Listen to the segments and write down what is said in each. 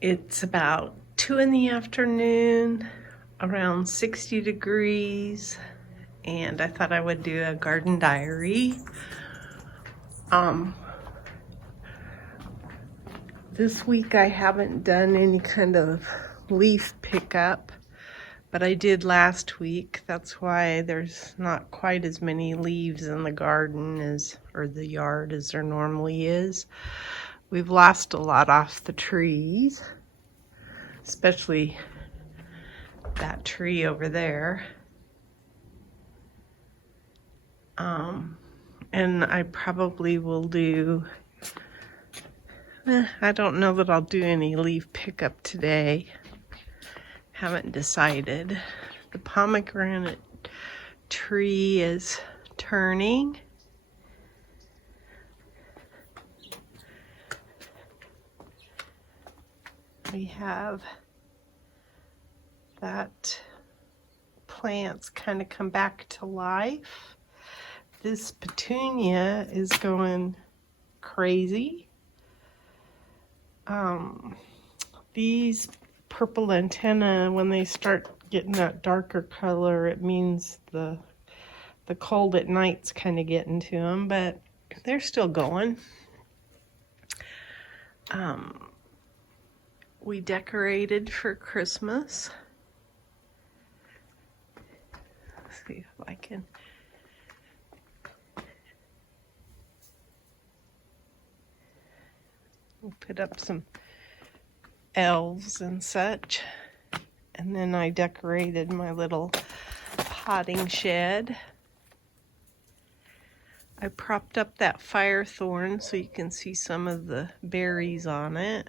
It's about 2 in the afternoon, around 60 degrees, and I thought I would do a garden diary. This week I haven't done any kind of leaf pickup, but I did last week. That's why there's not quite as many leaves in the garden or the yard as there normally is. We've lost a lot off the trees, especially that tree over there. And I probably will do, I don't know that I'll do any leaf pickup today. Haven't decided. The pomegranate tree is turning. We have that plant's kind of come back to life. This petunia is going crazy. These purple antennae, when they start getting that darker color, it means the cold at night's kind of getting to them, but they're still going. We decorated for Christmas. Let's see if I can. We'll put up some elves and such. And then I decorated my little potting shed. I propped up that firethorn so you can see some of the berries on it.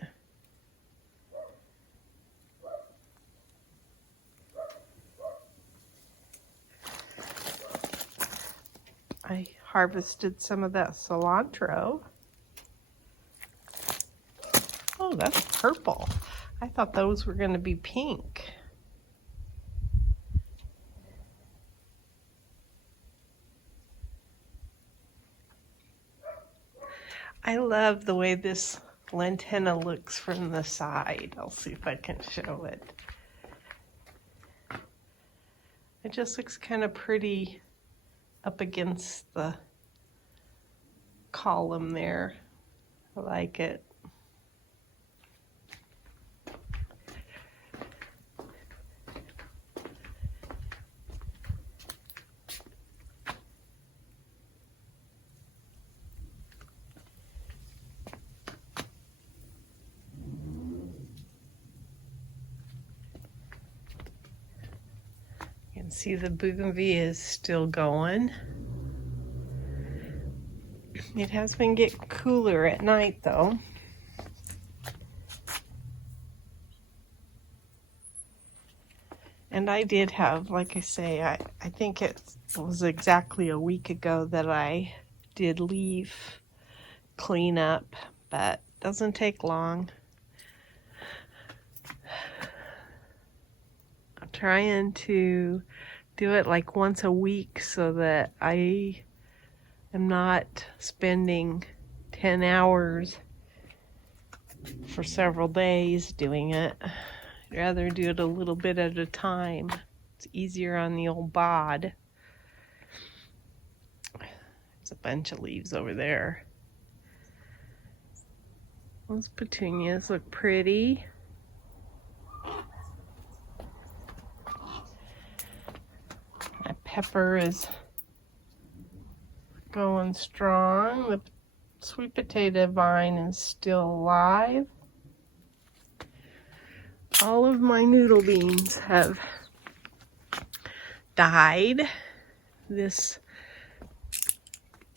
I harvested some of that cilantro. Oh, that's purple. I thought those were going to be pink. I love the way this lantana looks from the side. I'll see if I can show it. It just looks kind of pretty up against the column there. I like it. You can see the bougainvillea is still going. It has been getting cooler at night though. And I did have, like I say, I think it was exactly a week ago that I did leaf cleanup, but it doesn't take long. I'm trying to do it like once a week so that I am not spending 10 hours for several days doing it. I'd rather do it a little bit at a time. It's easier on the old bod. There's a bunch of leaves over there. Those petunias look pretty. My pepper is going strong. The sweet potato vine is still alive. All of my noodle beans have died. This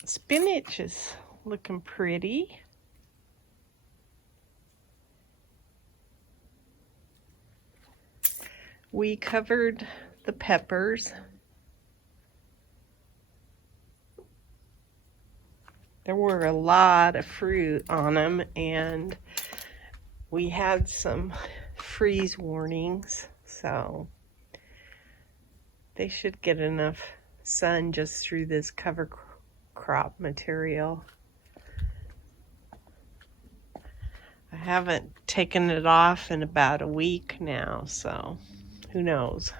spinach is looking pretty. We covered the peppers. There were a lot of fruit on them, and we had some freeze warnings, so they should get enough sun just through this cover crop material. I haven't taken it off in about a week now, so who knows.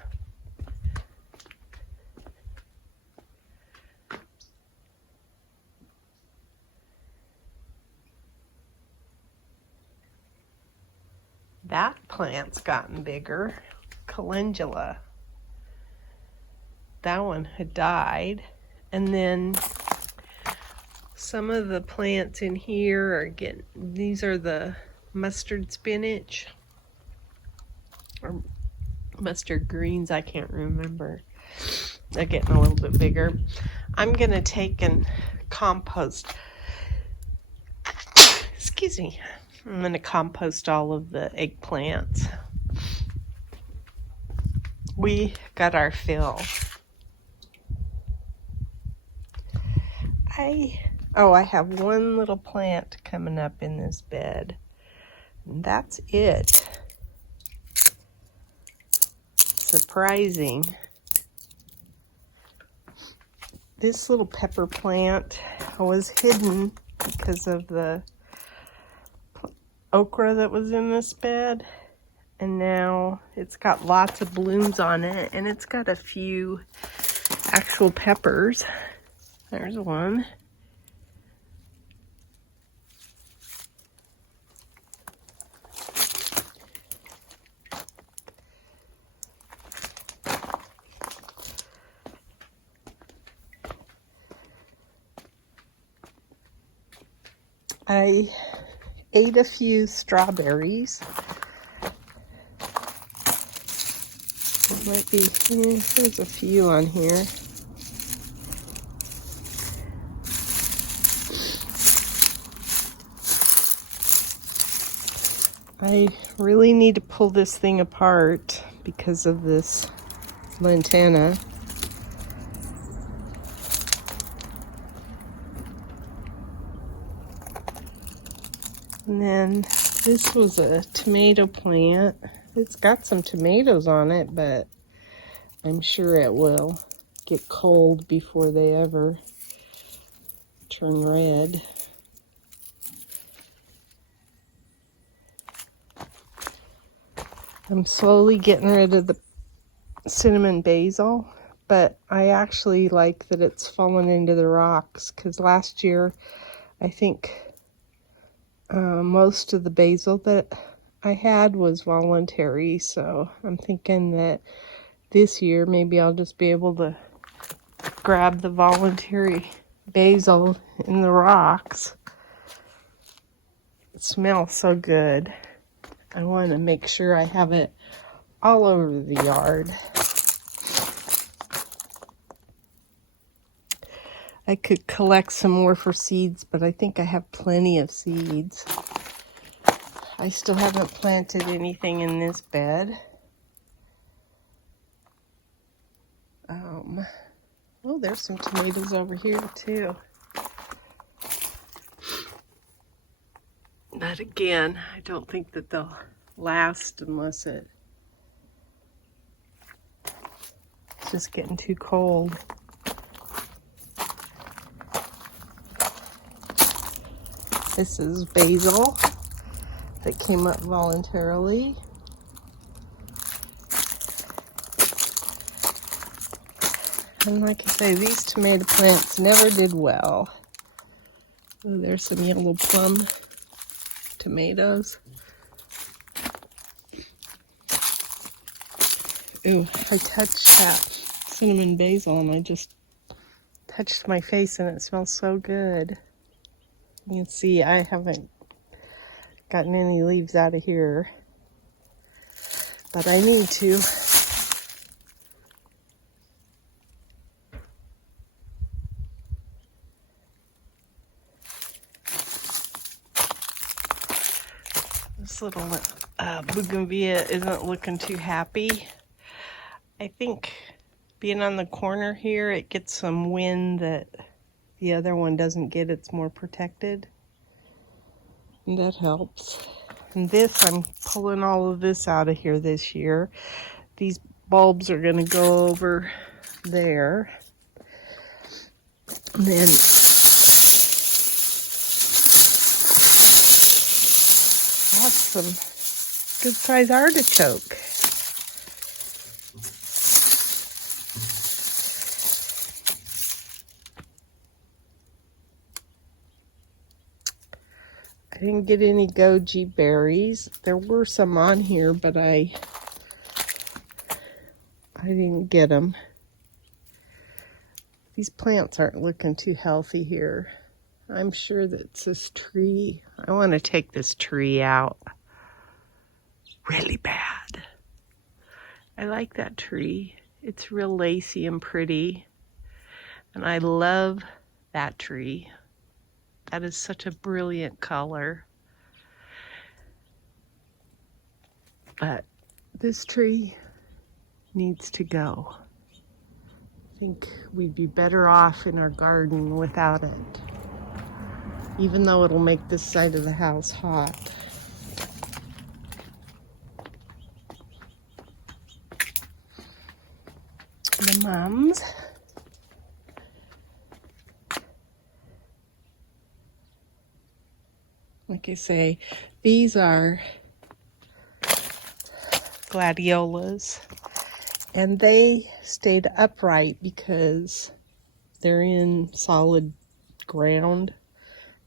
That plant's gotten bigger. Calendula. That one had died. And then some of the plants in here are getting, these are the mustard spinach. Or mustard greens, I can't remember. They're getting a little bit bigger. I'm going to take and compost. Excuse me. I'm going to compost all of the eggplants. We got our fill. I have one little plant coming up in this bed. And that's it. Surprising. This little pepper plant was hidden because of the okra that was in this bed, and now it's got lots of blooms on it, and it's got a few actual peppers. There's one. I ate a few strawberries. It might be, there's a few on here. I really need to pull this thing apart because of this lantana. And then this was a tomato plant. It's got some tomatoes on it, but I'm sure it will get cold before they ever turn red. I'm slowly getting rid of the cinnamon basil, but I actually like that it's fallen into the rocks, because last year I think most of the basil that I had was voluntary, so I'm thinking that this year maybe I'll just be able to grab the voluntary basil in the rocks. It smells so good. I want to make sure I have it all over the yard. I could collect some more for seeds, but I think I have plenty of seeds. I still haven't planted anything in this bed. Oh, there's some tomatoes over here too. But again, I don't think that they'll last unless it's just getting too cold. This is basil that came up voluntarily. And like I say, these tomato plants never did well. Oh, there's some yellow plum tomatoes. Ooh, I touched that cinnamon basil and I just touched my face and it smells so good. You can see I haven't gotten any leaves out of here, but I need to. This little bougainvillea isn't looking too happy. I think being on the corner here, it gets some wind that the other one doesn't get. It's more protected. And that helps. And this, I'm pulling all of this out of here this year. These bulbs are going to go over there. And then some good size artichoke. I didn't get any goji berries. There were some on here, but I didn't get them. These plants aren't looking too healthy here. I'm sure that it's this tree. I want to take this tree out really bad. I like that tree. It's real lacy and pretty. And I love that tree. That is such a brilliant color. But this tree needs to go. I think we'd be better off in our garden without it. Even though it'll make this side of the house hot. The mums. Like I say, these are gladiolas, and they stayed upright because they're in solid ground,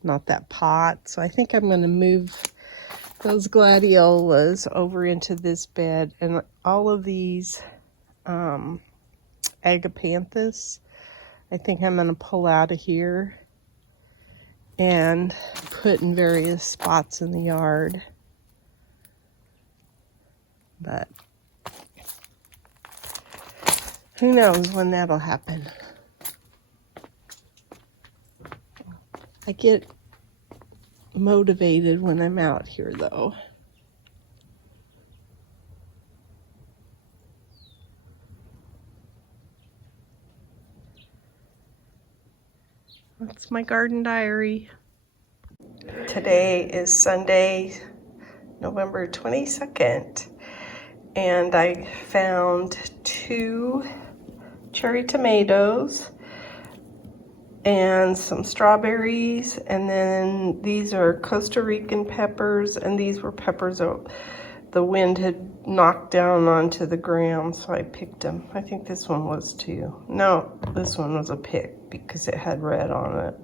not that pot. So I think I'm going to move those gladiolas over into this bed, and all of these agapanthus, I think I'm going to pull out of here and put in various spots in the yard. But who knows when that'll happen. I get motivated when I'm out here, though. That's my garden diary. Today is Sunday, November 22nd, and I found 2 cherry tomatoes and some strawberries, and then these are Costa Rican peppers, and these were peppers that the wind had knocked down onto the ground, so I picked them. I think this one was too. No, this one was a pick because it had red on it.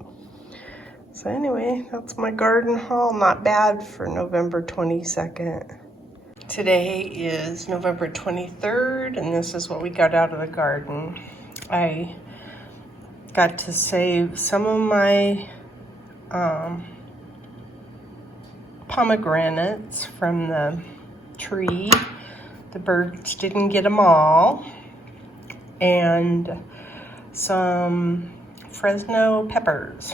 So anyway, that's my garden haul. Not bad for November 22nd. Today is November 23rd, and this is what we got out of the garden. I got to save some of my pomegranates from the tree. The birds didn't get them all. And some Fresno peppers.